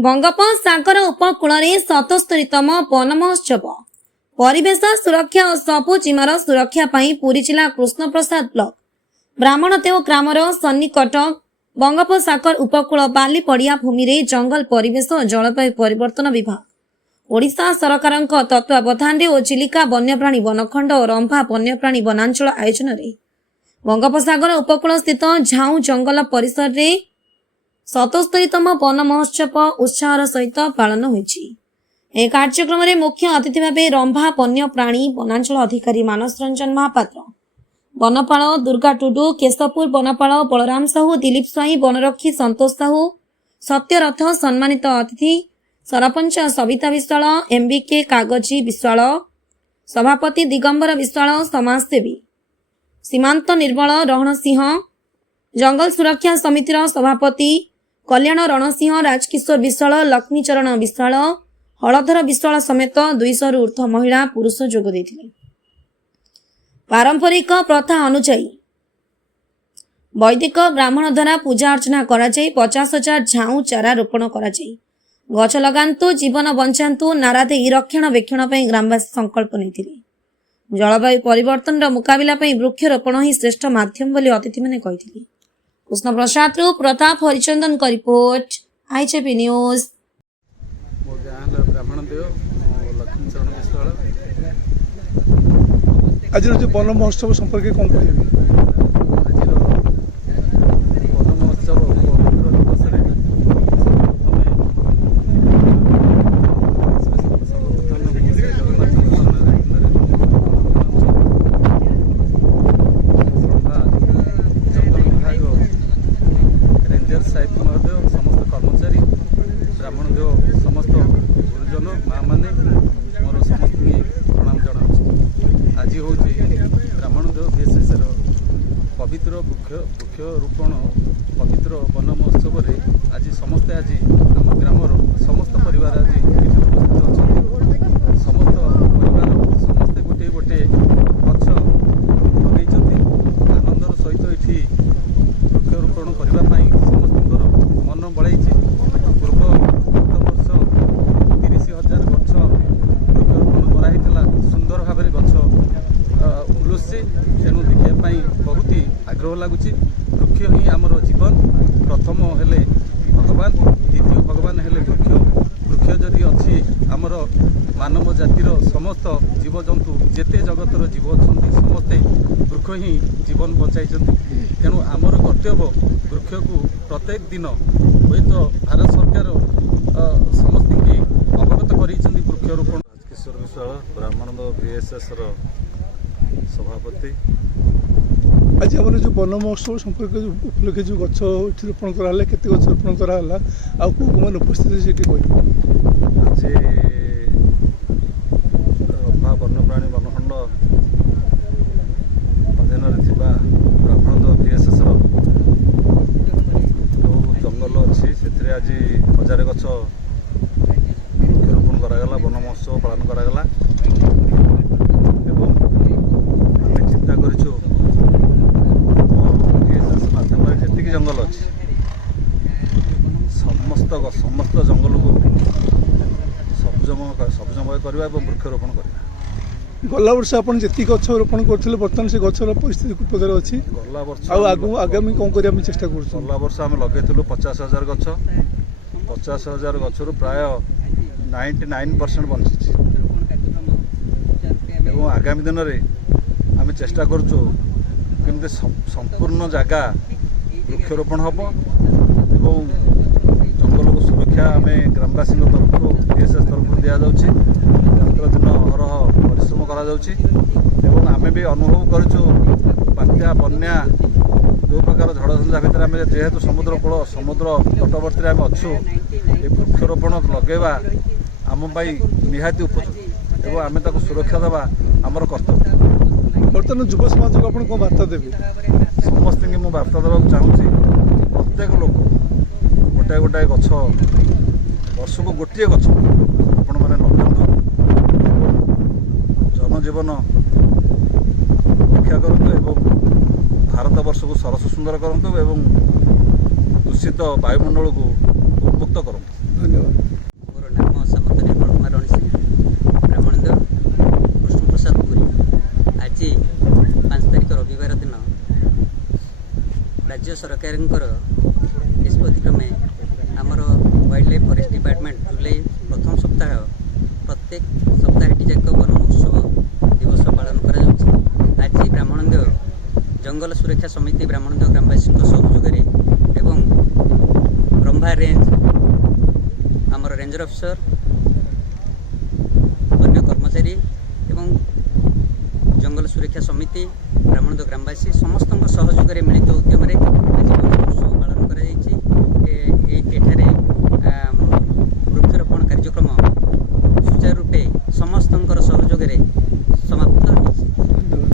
बंगोपसागर उपकूल में 77तम वन महोत्सव परिवेश सुरक्षा और सबुजीमार सुरक्षा पाई पुरी जिला कृष्णप्रसाद ब्लॉक ब्राह्मणदेव ग्रामर सन्निकट बंगोपसागर उपकूल बाली पड़िया भूमि रे जंगल परिवेश और जलवायु परिवर्तन विभाग ओडिशा सरकार तत्वावधान और चिलिका वन्यप्राणी वनखंड और रंभा वन्यप्राणी वनांचल आयोजन में बंगोपसागर उपकूल स्थित झाऊ जंगल परिसर में 77तम वन महोत्सव उत्साहर सहित पालन होइछि। ए कार्यक्रम में मुख्य अतिथि भाव रंभा वन्यप्राणी वनांचल अधिकारी मानस रंजन महापात्र, वनपाल दुर्गा टुडू, केशवपुर वनपाल बलराम साहू, दिलीप स्वाई, वनरक्षी संतोष साहू, सत्यरथ सम्मानित अतिथि सरपंच सविता विश्वाल, एमबीके कागजी विश्वाल, सभापति दिगंबर विश्वाल, समाजसेवी सीमांत निर्मल रहण सिंह, जंगल सुरक्षा समितिर सभापति कल्याण रणसिंह, राजकिशोर विश्वाल, लक्ष्मीचरण विश्वाल, हलधर विश्वाल समेत 200 रु ऊर्ध्व महिला पुरुष जोग देथिले। पारंपरिक प्रथा अनुसार वैदिक ब्राह्मण द्वारा पूजा अर्चना करा जाय 50,000 झाऊ चारा रोपण करा जाय। गछ लगांतु जीवन बंचांतु नारा दे रक्षणाबेक्षण पई ग्रामवासी संकल्प नेथिले। जलवायु परिवर्तन मुकाबिला पई वृक्षरोपण ही श्रेष्ठ माध्यम बोली अतिथि माने कहिथिले। कृष्ण प्रसाद रु प्रताप हरिचंदन का report IJP news. Brahmanadev Laxmicharan Biswal आज जो वन महोत्सव संपर्क कौन कह आज वन महोत्सव पवित्र दिवस रेंजर साहिब महोदय समस्त कर्मचारी ब्राह्मणदेव समस्त गुरुजन माँ मैंने मोर समस्त प्रणाम जनाऊँ। आज हूँ ब्राह्मणदेव बीएसएस पवित्र वृक्षरोपण पवित्र वन महोत्सव आज समस्ते आज आम ग्रामर समस्त परिवार आज उपस्थित अच्छा समस्त परिवार समस्ते गोटे गोटे गछ लगे आनंदर सहित ये वृक्षरोपण करने समस्त मन बढ़ाई। पूर्व वर्ष 30,000 गछ वृक्षरोपण कराइला सुंदर भाव गछ उलुसी तेणु देखापी बहुत ही आग्रह लगुच। वृक्ष ही आमर जीवन प्रथम हेले भगवान द्वितीय भगवान हेले वृक्ष। वृक्ष जदि अच्छी आमर मानव जातिर समस्त जीवजंतु जेते जगतर जीव अच्छा समस्ते वृक्ष ही जीवन बचाई। तेणु आमर कर्तव्य वृक्ष को प्रत्येक दिन हुए तो भारत सरकार समस्त अवगत कर वृक्षरोपण। राजकिशोर विश्वाल ब्राह्मण बीएसएस सभापति आज आम जो वन महोत्सव संपर्क उपलक्षे जो गछ रोपण कराला केते गछ रोपण कराला आ को मन उपस्थित से कह आज रंभा वन्यप्राणी वनखंड अधीन ब्राह्मणदेव बीएसएस जो जंगल अच्छी से आज 1000 गछ वृक्षरोपण करागला वन महोत्सव पालन करागला। एवं आम चिंता करूँ बीएसएस माध्यम जी जंगल अच्छी समस्त जंगल को सबुजमय करवा और वृक्षरोपण करवा। गला वर्ष आप जी गछ रोपण करते बर्तमान से गचर परिस्थिति प्रकार अच्छी गला वर्ष आगामी कौन करने चेष्टा कर गला वर्ष आम लगे 50,000 गछ 50,000 गचर प्राय 99% बंची एवं आगामी दिन में आम चेष्टा करुचु केमती संपूर्ण जगह वृक्षरोपण हम एवं जंगल को सुरक्षा आम ग्रामवासी तरफ बीएसएस तरफ दि जाऊँगी। दिन अहरह परिश्रम कर आम भी अनुभव करुचु बात्या बन्या जो प्रकार झड़ झंझा भितर आम जेहेतु समुद्र तटवर्ती आम अच्छु ये वृक्षरोपण लगेवा आम निहाती उपयोगी एवं आम ताको सुरक्षा देवा आमर कर्तव्य। बर्तमान युव समाज को आप बार्ता देवे समस्त मुझे बार्ता देवाक चाहूँगी प्रत्येक लोक गोटाए गोटाए गछ वर्ष को गोटे गछ आपण मैंने लगातु जनजीवन रक्षा करूँ एवं भारत वर्ष को सरस सुंदर करूँ एवं दूषित वायुमंडल को उन्मुक्त करूँ। ଧନ୍ୟବାଦ। ମୋର ନାମ ସାମନ୍ତ ନିର୍ମଳ କୁମାର ରଣସିଂ, ବ୍ରାହ୍ମଣଦେବ କୃଷ୍ଣପ୍ରସାଦ ପୁରୀ। ଆଜି 5 ତାରିଖ ରବିବାର ଦିନ ରାଜ୍ୟ ସରକାରଙ୍କର ନିଷ୍ପତ୍ତି କ୍ରମେ ଆମର wildlife forest department July ପ୍ରଥମ ସପ୍ତାହ ପ୍ରତ୍ୟେକ ସପ୍ତାହଟି ଯାକ ବନ ମହୋତ୍ସବ ଦିବସ ପାଳନ କରାଯାଉଛି। ଆଜି ବ୍ରାହ୍ମଣଦେବ ଜଙ୍ଗଲ ସୁରକ୍ଷା ସମିତି ବ୍ରାହ୍ମଣଦେବ ଗ୍ରାମବାସୀଙ୍କ ସହଯୋଗରେ ଏବଂ ବ୍ରହ୍ମା ରେଞ୍ଜ ଆମର ରେଞ୍ଜର ଅଫିସର, ଅନ୍ୟ କର୍ମଚାରୀ ଏବଂ ଜଙ୍ଗଲ ସୁରକ୍ଷା ସମିତି ବ୍ରାହ୍ମଣଦେବ ଗ୍ରାମବାସୀ ସମସ୍ତଙ୍କ ସହଯୋଗରେ ମିଳିତ ଉଦ୍ୟମରେ ଆଜି